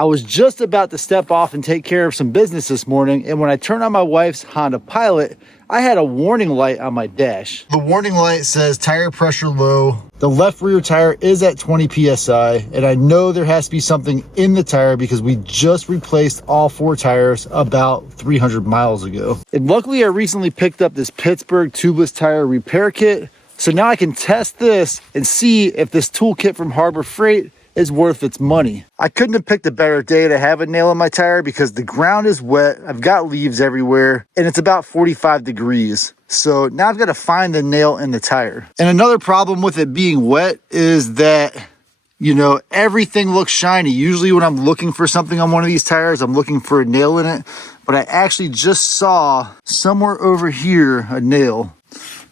I was just about to step off and take care of some business this morning, and when I turned on my wife's Honda Pilot, I had a warning light on my dash. The warning light says tire pressure low. The left rear tire is at 20 PSI, and I know there has to be something in the tire because we just replaced all 4 tires about 300 miles ago. And luckily I recently picked up this Pittsburgh tubeless tire repair kit, so now I can test this and see if this toolkit from Harbor Freight is worth its money. I couldn't have picked a better day to have a nail in my tire because the ground is wet, I've got leaves everywhere, and it's about 45 degrees. So now I've got to find the nail in the tire. And another problem with it being wet is that, you know, everything looks shiny. Usually when I'm looking for something on one of these tires, I'm looking for a nail in it, but I actually just saw somewhere over here a nail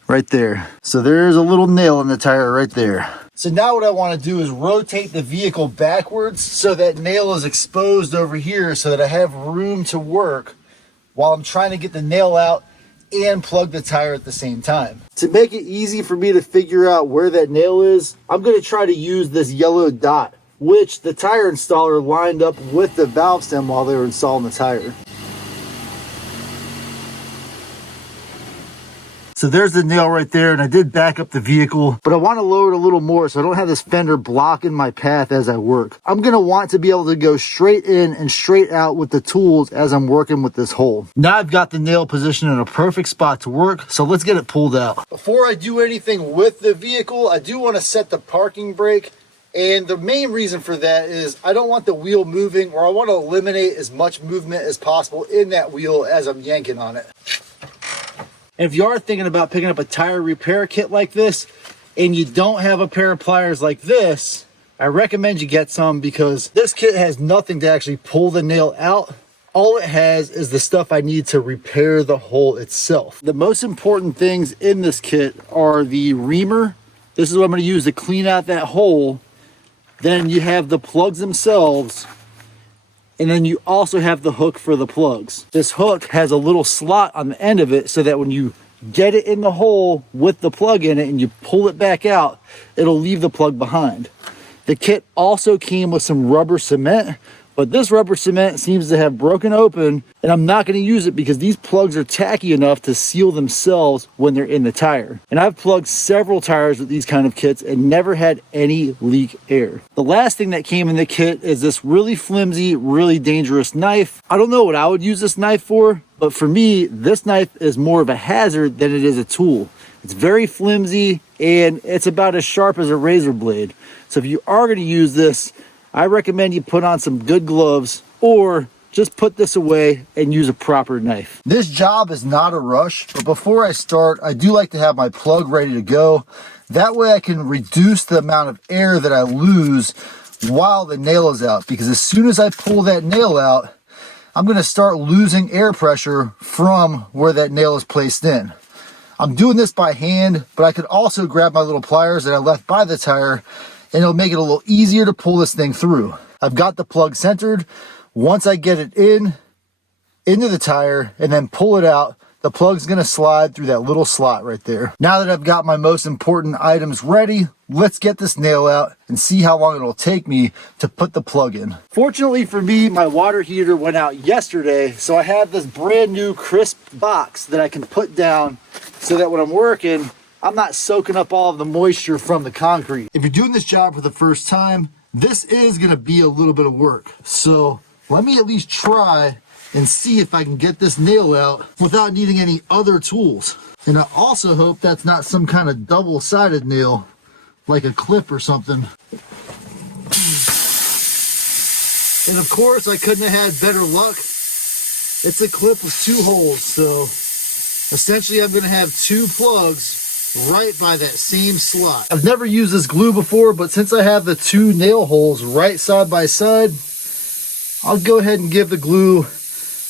right there. So there's a little nail in the tire right there. So now what I want to do is rotate the vehicle backwards so that nail is exposed over here so that I have room to work while I'm trying to get the nail out and plug the tire at the same time. To make it easy for me to figure out where that nail is, I'm going to try to use this yellow dot, which the tire installer lined up with the valve stem while they were installing the tire. So there's the nail right there, and I did back up the vehicle, but I want to lower it a little more so I don't have this fender blocking my path as I work. I'm going to want to be able to go straight in and straight out with the tools as I'm working with this hole. Now I've got the nail positioned in a perfect spot to work, so let's get it pulled out. Before I do anything with the vehicle, I do want to set the parking brake. And the main reason for that is I don't want the wheel moving, or I want to eliminate as much movement as possible in that wheel as I'm yanking on it. And if you are thinking about picking up a tire repair kit like this and you don't have a pair of pliers like this, I recommend you get some because this kit has nothing to actually pull the nail out. All it has is the stuff I need to repair the hole itself. The most important things in this kit are the reamer. This is what I'm going to use to clean out that hole. Then you have the plugs themselves. And then you also have the hook for the plugs. This hook has a little slot on the end of it so that when you get it in the hole with the plug in it and you pull it back out, it'll leave the plug behind. The kit also came with some rubber cement, but this rubber cement seems to have broken open, and I'm not going to use it because these plugs are tacky enough to seal themselves when they're in the tire. And I've plugged several tires with these kind of kits and never had any leak air. The last thing that came in the kit is this really flimsy, really dangerous knife. I don't know what I would use this knife for, but for me, this knife is more of a hazard than it is a tool. It's very flimsy and it's about as sharp as a razor blade. So if you are going to use this, I recommend you put on some good gloves or just put this away and use a proper knife. This job is not a rush, but before I start, I do like to have my plug ready to go. That way I can reduce the amount of air that I lose while the nail is out, because as soon as I pull that nail out, I'm going to start losing air pressure from where that nail is placed in. I'm doing this by hand, but I could also grab my little pliers that I left by the tire, and it'll make it a little easier to pull this thing through. I've got the plug centered. Once I get it into the tire and then pull it out, the plug's gonna slide through that little slot right there. Now that I've got my most important items ready, let's get this nail out and see how long it'll take me to put the plug in. Fortunately for me, my water heater went out yesterday, so I have this brand new crisp box that I can put down so that when I'm working, I'm not soaking up all of the moisture from the concrete. If you're doing this job for the first time, this is gonna be a little bit of work. So let me at least try and see if I can get this nail out without needing any other tools. And I also hope that's not some kind of double-sided nail, like a clip or something. And of course, I couldn't have had better luck. It's a clip with 2 holes, so essentially I'm gonna have 2 plugs right by that same slot. I've never used this glue before, but since I have the 2 nail holes right side by side, I'll go ahead and give the glue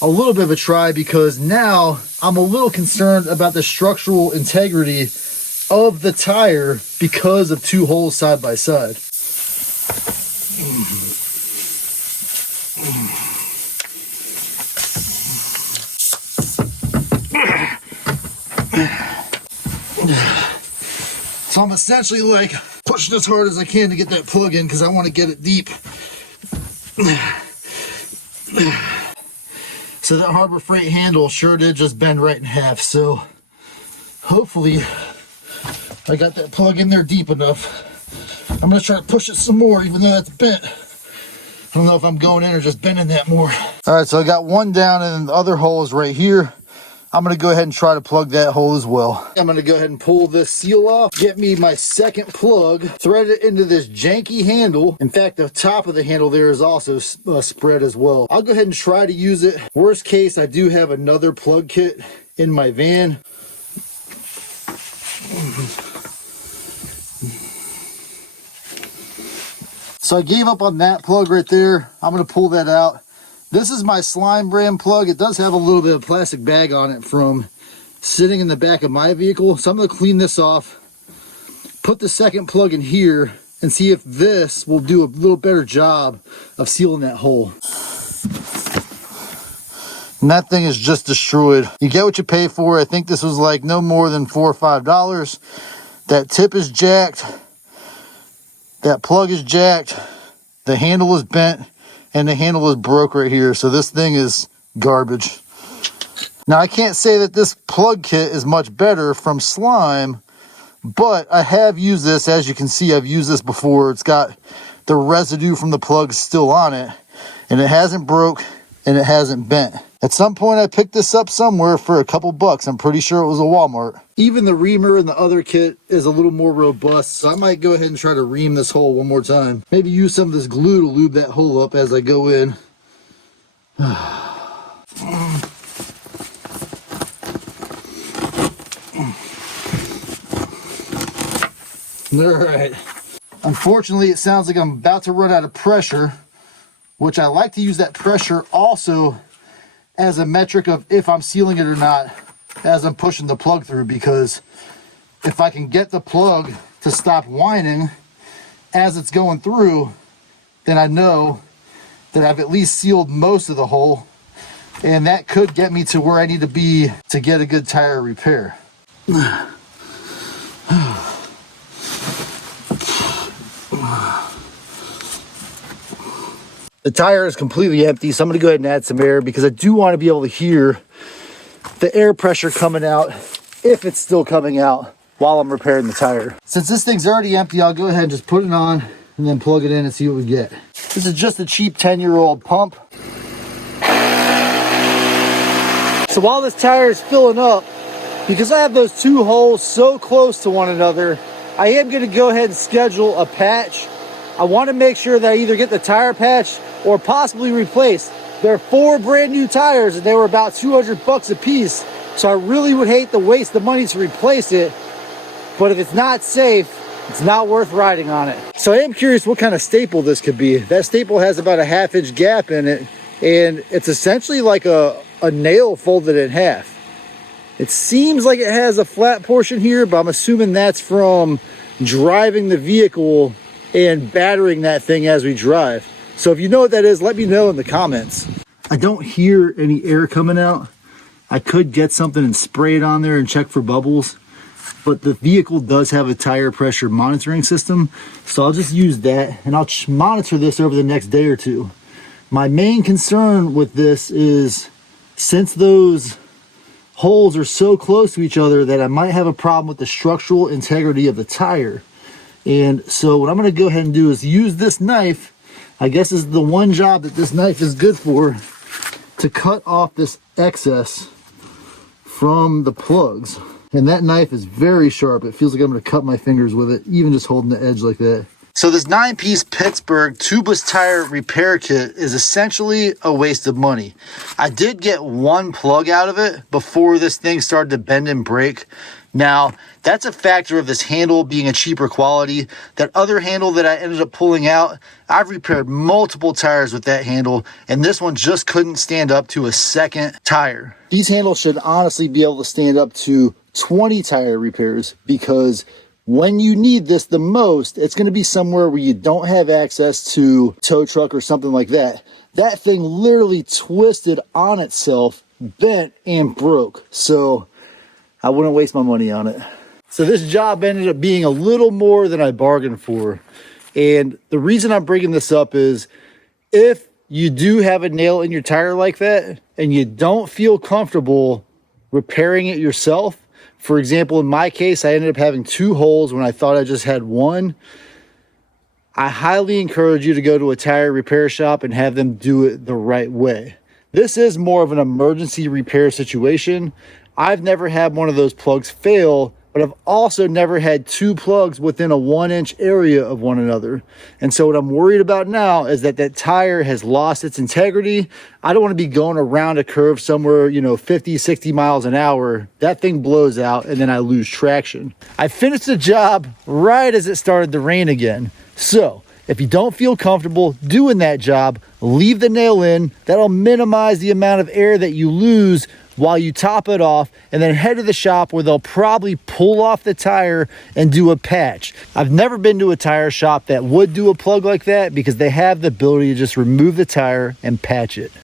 a little bit of a try, because now I'm a little concerned about the structural integrity of the tire because of 2 holes side by side. So I'm essentially like pushing as hard as I can to get that plug in because I want to get it deep. So that Harbor Freight handle sure did just bend right in half. So hopefully I got that plug in there deep enough. I'm gonna try to push it some more, even though that's bent. I don't know if I'm going in or just bending that more. All right, so I got one down and then the other hole is right here. I'm gonna go ahead and try to plug that hole as well. I'm gonna go ahead and pull this seal off, get me my second plug, thread it into this janky handle. In fact, the top of the handle there is also spread as well. I'll go ahead and try to use it. Worst case, I do have another plug kit in my van. So I gave up on that plug right there. I'm gonna pull that out. This is my Slime brand plug. It does have a little bit of plastic bag on it from sitting in the back of my vehicle. So I'm gonna clean this off, put the second plug in here, and see if this will do a little better job of sealing that hole. And that thing is just destroyed. You get what you pay for. I think this was like no more than $4 or $5. That tip is jacked. That plug is jacked, the handle is bent, and the handle is broke right here. So this thing is garbage. Now I can't say that this plug kit is much better from Slime, but I have used this. As you can see, I've used this before. It's got the residue from the plug still on it, and it hasn't broke and it hasn't bent. At some point I picked this up somewhere for a couple bucks. I'm pretty sure it was a Walmart. Even the reamer in the other kit is a little more robust, so I might go ahead and try to ream this hole one more time. Maybe use some of this glue to lube that hole up as I go in. Alright. Unfortunately, it sounds like I'm about to run out of pressure, which I like to use that pressure also as a metric of if I'm sealing it or not as I'm pushing the plug through, because if I can get the plug to stop whining as it's going through, then I know that I've at least sealed most of the hole, and that could get me to where I need to be to get a good tire repair. The tire is completely empty, so I'm going to go ahead and add some air because I do want to be able to hear the air pressure coming out, if it's still coming out, while I'm repairing the tire. Since this thing's already empty, I'll go ahead and just put it on and then plug it in and see what we get. This is just a cheap 10-year-old pump. So while this tire is filling up, because I have those two holes so close to one another, I am going to go ahead and schedule a patch. I want to make sure that I either get the tire patch or possibly replace. There are 4 brand new tires and they were about 200 bucks a piece. So I really would hate to waste the money to replace it. But if it's not safe, it's not worth riding on it. So I am curious what kind of staple this could be. That staple has about a 1/2 inch gap in it, and it's essentially like a nail folded in half. It seems like it has a flat portion here, but I'm assuming that's from driving the vehicle and battering that thing as we drive. So if you know what that is, let me know in the comments. I don't hear any air coming out. I could get something and spray it on there and check for bubbles, but the vehicle does have a tire pressure monitoring system, so I'll just use that and I'll monitor this over the next day or two. My main concern with this is, since those holes are so close to each other, that I might have a problem with the structural integrity of the tire. And so what I'm going to go ahead and do is use this knife. I guess this is the one job that this knife is good for, to cut off this excess from the plugs. And that knife is very sharp. It feels like I'm going to cut my fingers with it, even just holding the edge like that. So this 9-piece Pittsburgh tubeless tire repair kit is essentially a waste of money. I did get one plug out of it before this thing started to bend and break. Now, that's a factor of this handle being a cheaper quality. That other handle that I ended up pulling out, I've repaired multiple tires with that handle, and this one just couldn't stand up to a second tire. These handles should honestly be able to stand up to 20 tire repairs, because when you need this the most, it's going to be somewhere where you don't have access to tow truck or something like that. That thing literally twisted on itself, bent, and broke. So I wouldn't waste my money on it. So this job ended up being a little more than I bargained for. And the reason I'm bringing this up is, if you do have a nail in your tire like that and you don't feel comfortable repairing it yourself. For example, in my case, I ended up having 2 holes when I thought I just had 1. I highly encourage you to go to a tire repair shop and have them do it the right way. This is more of an emergency repair situation. I've never had one of those plugs fail, but I've also never had 2 plugs within a 1-inch area of one another. And so what I'm worried about now is that that tire has lost its integrity. I don't want to be going around a curve somewhere, 50, 60 miles an hour. That thing blows out and then I lose traction. I finished the job right as it started to rain again. So if you don't feel comfortable doing that job, leave the nail in. That'll minimize the amount of air that you lose while you top it off, and then head to the shop where they'll probably pull off the tire and do a patch. I've never been to a tire shop that would do a plug like that because they have the ability to just remove the tire and patch it.